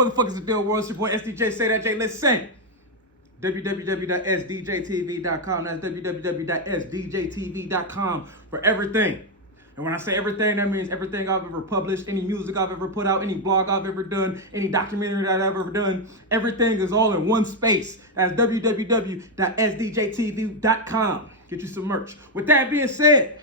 What the fuck is the deal, world? It's your boy SDJ. Say that, Jay. Let's sing. www.sdjtv.com. That's www.sdjtv.com for everything. And when I say everything, that means everything I've ever published, any music I've ever put out, any blog I've ever done, any documentary that I've ever done. Everything is all in one space. That's www.sdjtv.com. Get you some merch. With that being said,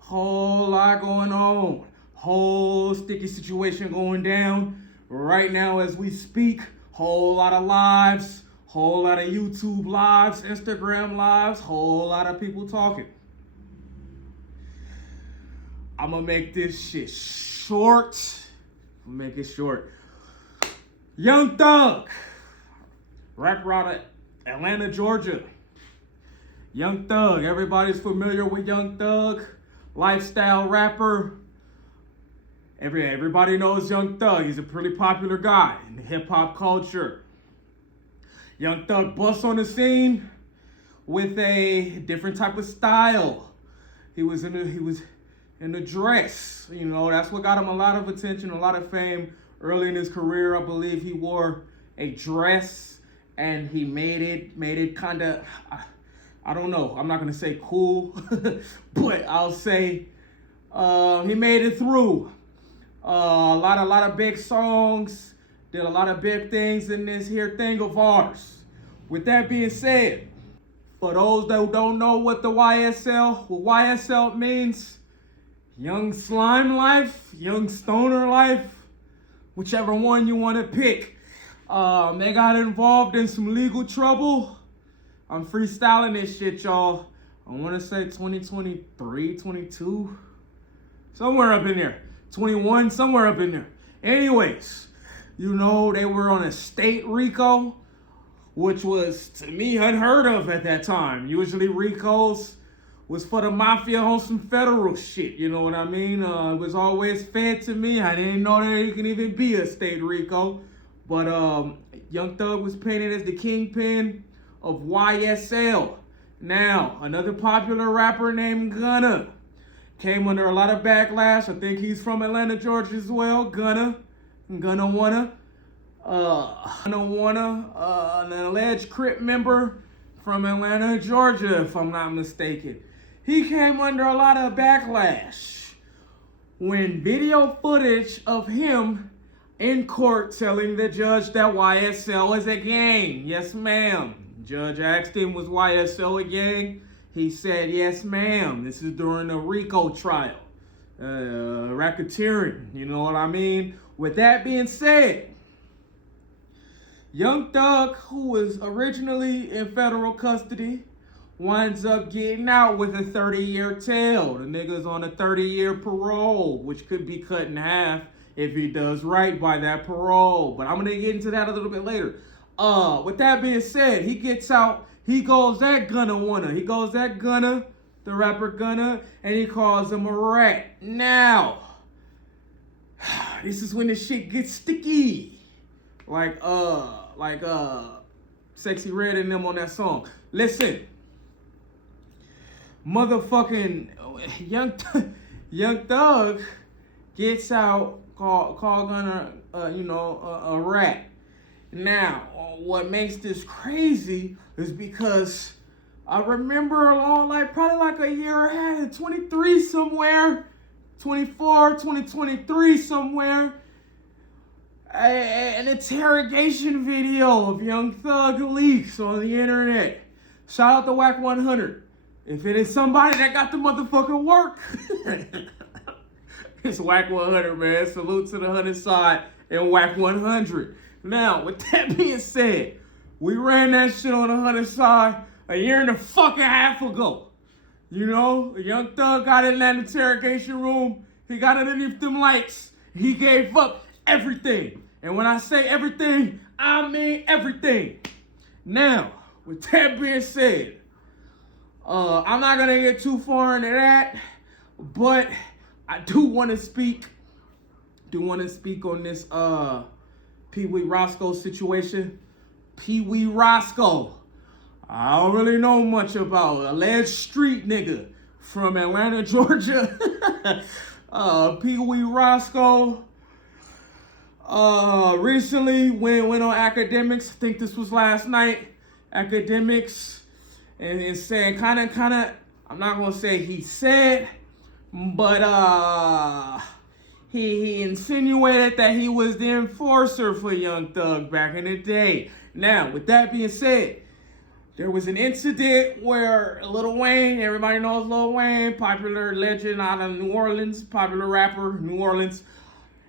whole lot going on. Whole sticky situation going down right now as we speak. Whole lot of lives, whole lot of YouTube lives, Instagram lives, whole lot of people talking. I'm gonna make this shit short. I'm gonna make it short. Young Thug, rapper out of Atlanta, Georgia. Young Thug, everybody's familiar with Young Thug, lifestyle rapper. Everybody knows Young Thug. He's a pretty popular guy in the hip hop culture. Young Thug busts on the scene with a different type of style. He was in a dress. You know, that's what got him a lot of attention, a lot of fame. Early in his career, I believe he wore a dress and he made it kind of, I don't know, I'm not gonna say cool, but I'll say he made it through. A lot of big songs, did a lot of big things in this here thing of ours. With that being said, for those that don't know what the YSL means, Young Slime Life, Young Stoner Life, whichever one you want to pick. They got involved in some legal trouble. I'm freestyling this shit, y'all. I want to say 2023, 22, somewhere up in there. 21, somewhere up in there. Anyways, you know, they were on a state RICO, which was, to me, unheard of at that time. Usually RICOs was for the mafia on some federal shit, you know what I mean? It was always fed to me. I didn't know there can even be a state RICO. But Young Thug was painted as the kingpin of YSL. Now, another popular rapper named Gunna came under a lot of backlash. I think he's from Atlanta, Georgia as well. Gunna Wanna, an alleged Crip member from Atlanta, Georgia, if I'm not mistaken. He came under a lot of backlash when video footage of him in court telling the judge that YSL is a gang. Yes, ma'am. Judge asked him, was YSL a gang? He said, yes, ma'am. This is during a RICO trial. Racketeering, you know what I mean? With that being said, Young Thug, who was originally in federal custody, winds up getting out with a 30-year tail. The nigga's on a 30-year parole, which could be cut in half if he does right by that parole. But I'm going to get into that a little bit later. With that being said, he gets out. He goes at Gunna Wanna. He goes at Gunna, the rapper Gunna, and he calls him a rat. Now, this is when the shit gets sticky. Like Sexy Red and them on that song. Listen. Motherfucking Young Thug gets out, call Gunna, a rat. Now, what makes this crazy is because I remember probably a year ahead, 23 somewhere, 24, 2023 somewhere, an interrogation video of Young Thug leaks on the internet. Shout out to Whack 100. If it is somebody that got the motherfucking work, it's Whack 100, man. Salute to the 100 side and Whack 100. Now, with that being said, we ran that shit on the 100 side a year and a fucking half ago. You know, Young Thug got in that interrogation room. He got underneath them lights. He gave up everything. And when I say everything, I mean everything. Now, with that being said, I'm not going to get too far into that, but I do want to speak on this PeeWee Roscoe situation. PeeWee Roscoe, I don't really know much about. Alleged street nigga from Atlanta, Georgia. PeeWee Roscoe recently went on academics. I think this was last night. Academics, and saying kind of. I'm not gonna say he said, but he insinuated that he was the enforcer for Young Thug back in the day. Now, with that being said, there was an incident where Lil Wayne, everybody knows Lil Wayne, popular legend out of New Orleans, popular rapper, New Orleans.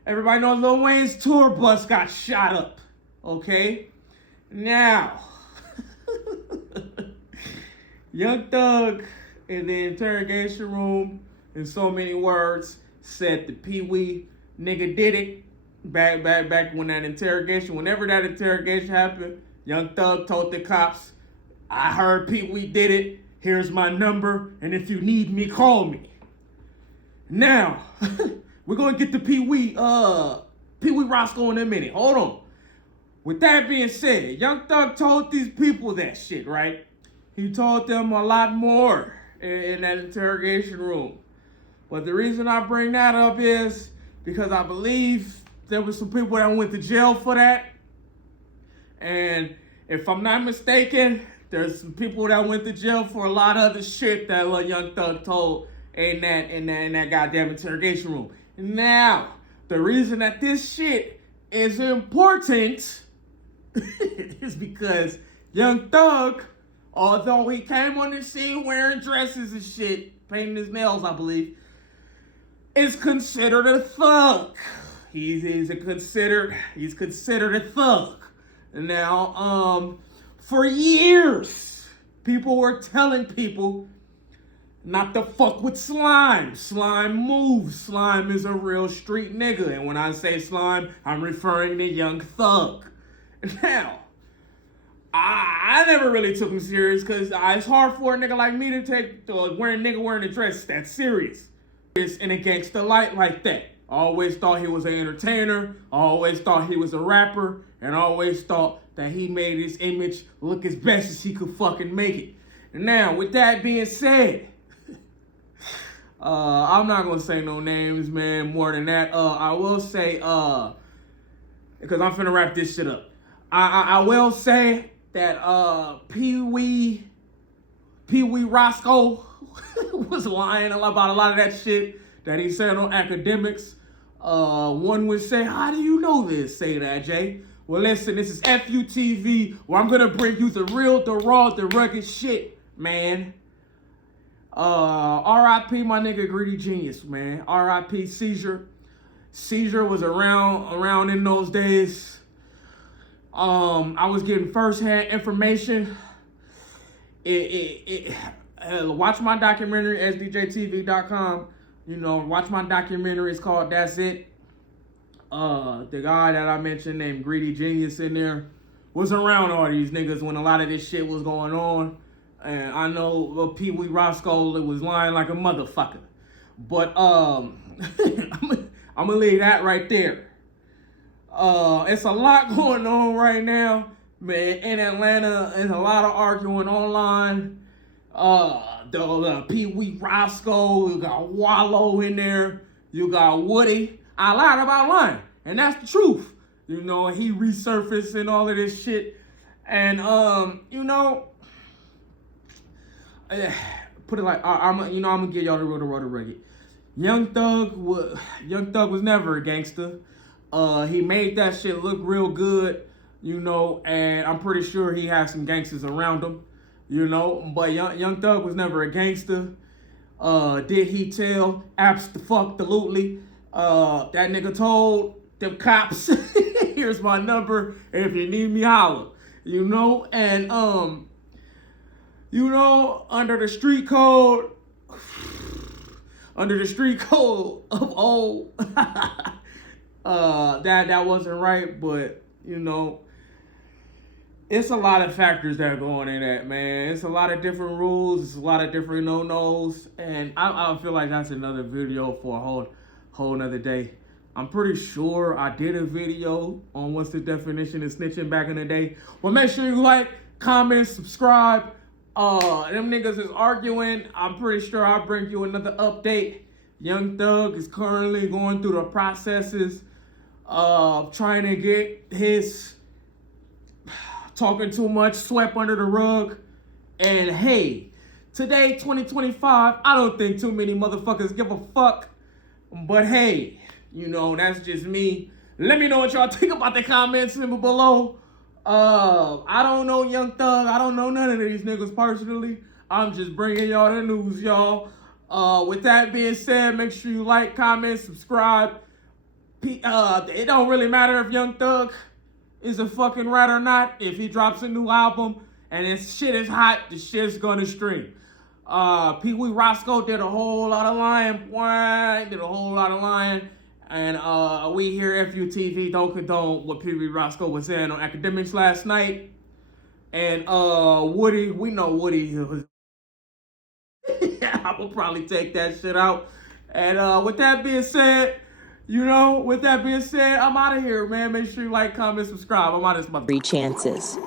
Everybody knows Lil Wayne's tour bus got shot up, okay? Now, Young Thug in the interrogation room, in so many words, said the PeeWee nigga did it. Back when that interrogation, whenever that interrogation happened, Young Thug told the cops, I heard PeeWee did it. Here's my number, and if you need me, call me. Now, we're gonna get to PeeWee Roscoe in a minute. Hold on. With that being said, Young Thug told these people that shit, right? He told them a lot more in that interrogation room. But the reason I bring that up is because I believe there was some people that went to jail for that. And if I'm not mistaken, there's some people that went to jail for a lot of other shit that Young Thug told in that goddamn interrogation room. Now, the reason that this shit is important is because Young Thug, although he came on the scene wearing dresses and shit, painting his nails, I believe, is considered a thug. He's considered a thug. Now, for years, people were telling people not to fuck with Slime. Slime moves. Slime is a real street nigga. And when I say Slime, I'm referring to Young Thug. Now, I never really took him serious because it's hard for a nigga like me to take wearing a dress that's serious. It's in a gangster light like that. I always thought he was an entertainer. I always thought he was a rapper. And I always thought that he made his image look as best as he could fucking make it. Now, with that being said, I'm not gonna say no names, man, more than that. I will say, because I'm finna wrap this shit up. I will say that PeeWee Roscoe was lying about a lot of that shit that he said on academics. One would say, how do you know this, say Dat Jay? Well, listen, this is EFF YOU TV, where I'm gonna bring you the real, the raw, the rugged shit, man. R.I.P. my nigga Greedy Genius, man. R.I.P. Seizure. Seizure was around in those days. I was getting first-hand information. Watch my documentary, sdjtv.com. You know, watch my documentary. It's called That's It. The guy that I mentioned named Greedy Genius in there was around all these niggas when a lot of this shit was going on. And I know PeeWee Roscoe was lying like a motherfucker. But I'm gonna leave that right there. It's a lot going on right now, man. In Atlanta, there's a lot of arguing online. The PeeWee Roscoe, you got Wallow in there, you got Woody. I lied about lying, and that's the truth. You know, he resurfaced and all of this shit. And you know, put it like I'm gonna give y'all the real, the raw, the rugged. Young Thug was never a gangster. He made that shit look real good, you know, and I'm pretty sure he has some gangsters around him, you know. But Young Thug was never a gangster. Did he tell? Absolutely. That nigga told them cops, here's my number, and if you need me, holler. You know, and you know, under the street code of old, that wasn't right. But you know, it's a lot of factors that are going in that, man. It's a lot of different rules. It's a lot of different no-nos, and I feel like that's another video for a whole nother day. I'm pretty sure I did a video on what's the definition of snitching back in the day. Well, make sure you like, comment, subscribe. Them niggas is arguing. I'm pretty sure I'll bring you another update. Young Thug is currently going through the processes trying to get his talking too much swept under the rug. And hey, today, 2025, I don't think too many motherfuckers give a fuck. But hey, you know, that's just me. Let me know what y'all think about the comments below. I don't know Young Thug. I don't know none of these niggas personally. I'm just bringing y'all the news, y'all. With that being said, make sure you like, comment, subscribe. It don't really matter if Young Thug is a fucking rat or not. If he drops a new album and his shit is hot, the shit's gonna stream. PeeWee Roscoe did a whole lot of lying. And we here, EFF YOU TV, don't condone what PeeWee Roscoe was saying on academics last night. And Woody, we know Woody was I will probably take that shit out. And with that being said, I'm out of here, man. Make sure you like, comment, subscribe. I'm out of this motherfucker. 3 chances.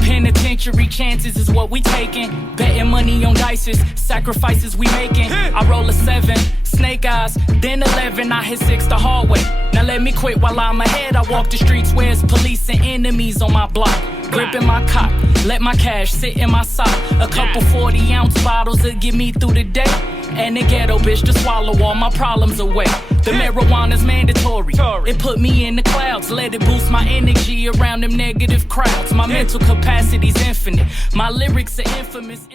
Penitentiary chances is what we taking. Betting money on dices, sacrifices we making. I roll a 7, snake eyes, then 11. I hit 6 the hallway. Now let me quit while I'm ahead. I walk the streets where it's police and enemies on my block. Gripping my cock, let my cash sit in my sock. A couple 40-ounce bottles that get me through the day. And the ghetto bitch to swallow all my problems away. The marijuana's mandatory. It put me in the clouds. Let it boost my energy around them negative crowds. My mental capacity's infinite. My lyrics are infamous.